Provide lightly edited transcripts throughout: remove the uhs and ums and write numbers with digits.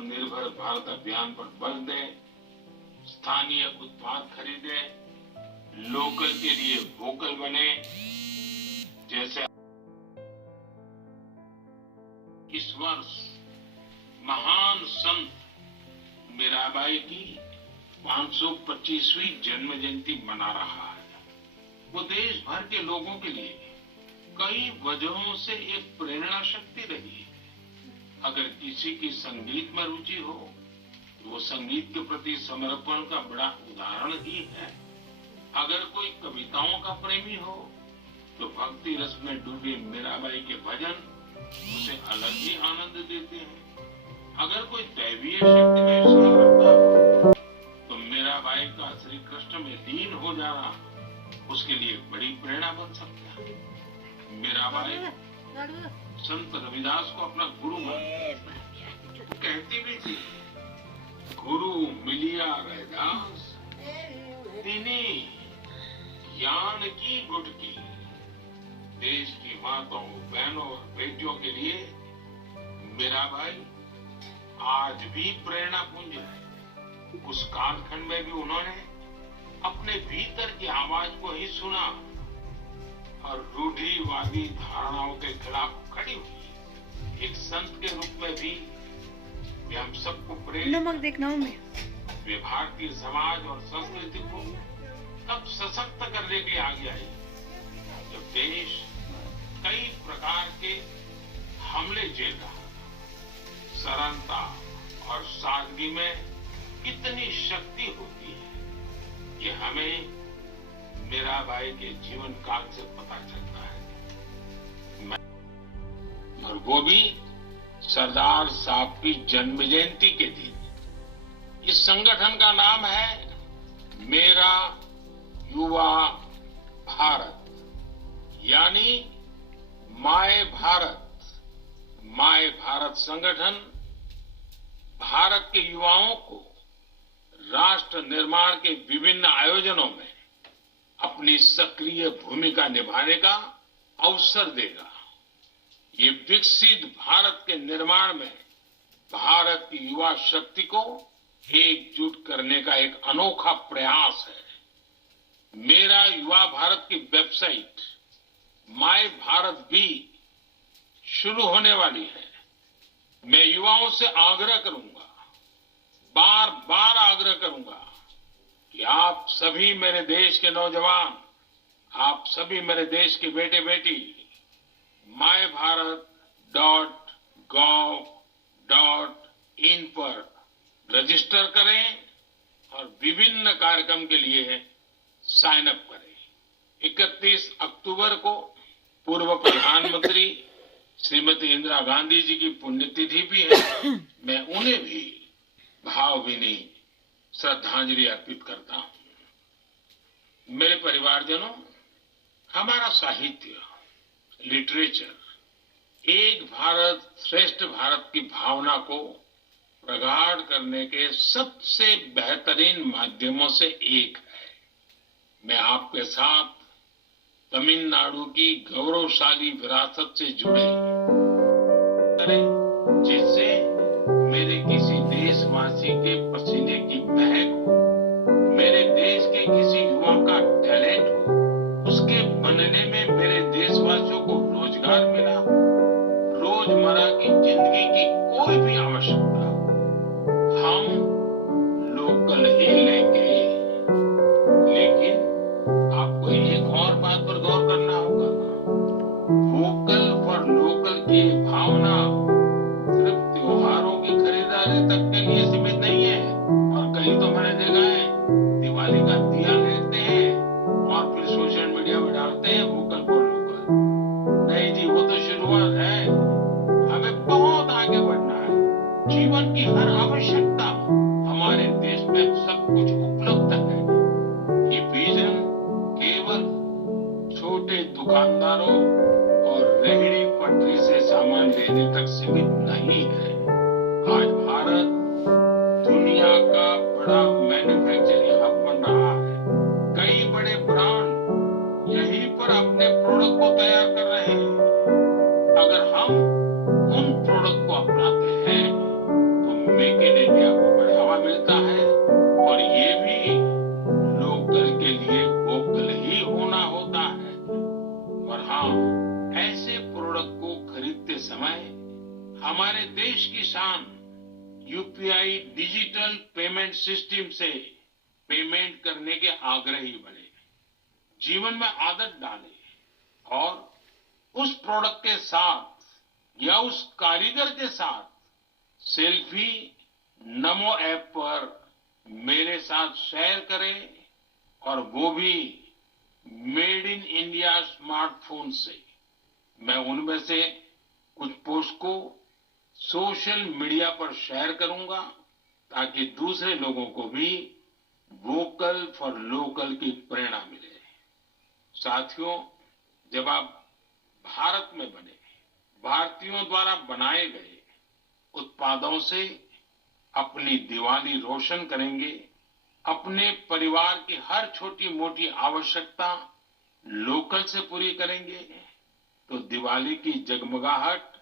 आत्मनिर्भर भारत अभियान पर बल दें, स्थानीय उत्पाद खरीदें, लोकल के लिए वोकल बने। जैसे इस वर्ष महान संत मीराबाई की 525वीं जन्म जयंती मना रहा है। वो देश भर के लोगों के लिए कई वजहों से एक प्रेरणा शक्ति रही है। अगर किसी की संगीत में रुचि हो तो वो संगीत के प्रति समर्पण का बड़ा उदाहरण ही है। अगर कोई कविताओं का प्रेमी हो तो भक्ति रस में डूबे मीराबाई के भजन उसे अलग ही आनंद देते हैं। अगर कोई दैवीय शक्ति में विश्वास रखता हो तो मीराबाई का श्री कृष्ण में लीन हो जाना उसके लिए बड़ी प्रेरणा बन सकता है। मीराबाई संत रविदास को अपना गुरु मानती, कहती भी थी, गुरु मिलिया रैदास तिनी ज्ञान की गुटकी। देश की माताओं, बहनों और बेटियों के लिए मीराबाई आज भी प्रेरणा पुंज है। उस कालखंड में भी उन्होंने अपने भीतर की आवाज को ही सुना और रूढ़िवादी धारणाओं के खिलाफ खड़ी हुई। एक संत के रूप में भी वे हम सबको प्रेरित देखना हूं मैं। वे भारतीय समाज और संस्कृति को तब सशक्त करने के लिए आगे आई जब देश कई प्रकार के हमले झेल रहा था। सरलता और सादगी में कितनी शक्ति होती है ये हमें मीराबाई के जीवन काल से पता चलता है। और वो भी सरदार साहब की जन्म जयंती के दिन। इस संगठन का नाम है मेरा युवा भारत, यानी माय भारत। माय भारत संगठन भारत के युवाओं को राष्ट्र निर्माण के विभिन्न आयोजनों में अपनी सक्रिय भूमिका निभाने का अवसर देगा। ये विकसित भारत के निर्माण में भारत की युवा शक्ति को एकजुट करने का एक अनोखा प्रयास है। मेरा युवा भारत की वेबसाइट माय भारत भी शुरू होने वाली है। मैं युवाओं से आग्रह करूंगा, बार बार आग्रह करूंगा कि आप सभी मेरे देश के नौजवान, आप सभी मेरे देश के बेटे बेटी myBharat.gov.in पर रजिस्टर करें और विभिन्न कार्यक्रम के लिए साइन अप करें। 31 अक्टूबर को पूर्व प्रधानमंत्री श्रीमती इंदिरा गांधी जी की पुण्यतिथि भी है। मैं उन्हें भी भावभीनी श्रद्धांजलि अर्पित करता हूं। मेरे परिवारजनों, हमारा साहित्य, लिटरेचर एक भारत श्रेष्ठ भारत की भावना को प्रगाढ़ करने के सबसे बेहतरीन माध्यमों से एक है। मैं आपके साथ तमिलनाडु की गौरवशाली विरासत से जुड़े जिससे मेरे किसी देशवासी के पसीने की महक हो, मेरे देश के किसी युवा का टैलेंट हो, उसके बनने में मेरे देशवासियों को रोजगार मिला हो, रोजमर्रा की जिंदगी की कोई भी आवश्यकता हो, हम लोकल ही लेंगे। लेकिन आपको एक और बात पर गौर करना होगा, वोकल फॉर लोकल की भावना सिर्फ त्योहारों की खरीदारी तक के लिए सीमित नहीं है। और कहीं तो मैंने देखा है दिवाली का दिया लेते हैं और फिर सोशल मीडिया में डालते हैं वोकल फॉर लोकल। नहीं जी, वो तो शुरुआत है, हमें बहुत आगे बढ़ना है। जीवन की हर आवश्यकता हमारे देश में सब कुछ उपलब्ध है। ये विजन केवल छोटे दुकानदारों और रेहड़ी पटरी से सामान लेने तक सीमित नहीं है। आज भारत दुनिया का बड़ा मैन्युफैक्चरिंग हब बन रहा है। कई बड़े ब्रांड यहीं पर अपने प्रोडक्ट को तैयार कर रहे हैं। अगर हम उन प्रोडक्ट को अपनाते हैं तो मेक इन इंडिया को बढ़ावा मिलता है और ये भी लोकल के लिए वोकल ही होना होता है। और हाँ, ऐसे प्रोडक्ट को खरीदते समय हमारे देश की शान यूपीआई डिजिटल पेमेंट सिस्टम से पेमेंट करने के आग्रही बने, जीवन में आदत डालें और उस प्रोडक्ट के साथ या उस कारीगर के साथ सेल्फी नमो ऐप पर मेरे साथ शेयर करें और वो भी मेड इन इंडिया स्मार्टफोन से। मैं उनमें से कुछ पोस्ट को सोशल मीडिया पर शेयर करूंगा ताकि दूसरे लोगों को भी वोकल फॉर लोकल की प्रेरणा मिले। साथियों, जब आप भारत में बने भारतीयों द्वारा बनाए गए उत्पादों से अपनी दिवाली रोशन करेंगे, अपने परिवार की हर छोटी मोटी आवश्यकता लोकल से पूरी करेंगे, तो दिवाली की जगमगाहट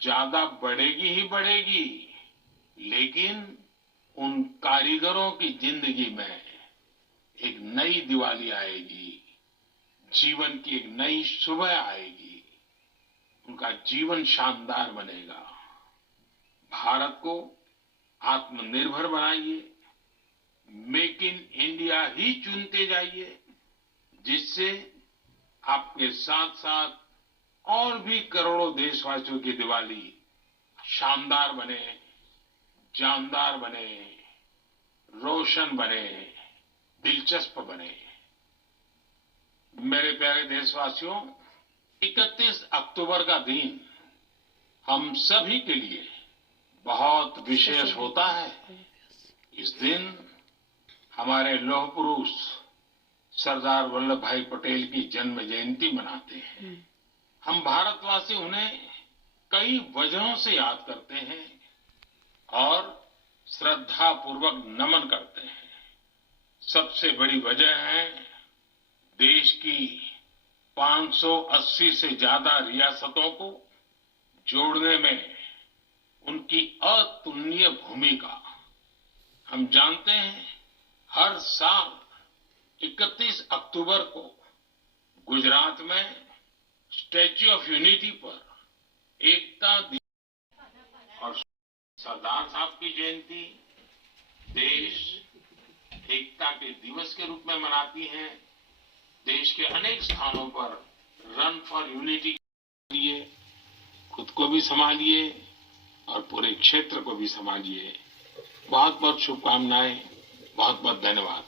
ज्यादा बढ़ेगी ही बढ़ेगी, लेकिन उन कारीगरों की जिंदगी में एक नई दिवाली आएगी, जीवन की एक नई सुबह आएगी, उनका जीवन शानदार बनेगा। भारत को आत्मनिर्भर बनाइए, मेक इन इंडिया ही चुनते जाइए, जिससे आपके साथ साथ और भी करोड़ों देशवासियों की दिवाली शानदार बने, जानदार बने, रोशन बने, दिलचस्प बने। मेरे प्यारे देशवासियों, 31 अक्टूबर का दिन हम सभी के लिए बहुत विशेष होता है। इस दिन हमारे लौह पुरुष सरदार वल्लभ भाई पटेल की जन्म जयंती मनाते हैं। हम भारतवासी उन्हें कई वजहों से याद करते हैं और श्रद्धा पूर्वक नमन करते हैं। सबसे बड़ी वजह है देश की 580 से ज्यादा रियासतों को जोड़ने में उनकी अतुलनीय भूमिका। हम जानते हैं, हर साल 31 अक्टूबर को गुजरात में स्टैच्यू ऑफ यूनिटी पर एकता दिवस और सरदार साहब की जयंती देश एकता के दिवस के रूप में मनाती है। देश के अनेक स्थानों पर रन फॉर यूनिटी के लिए खुद को भी संभालिए और पूरे क्षेत्र को भी संभालिए। बहुत बहुत शुभकामनाएं, बहुत बहुत धन्यवाद।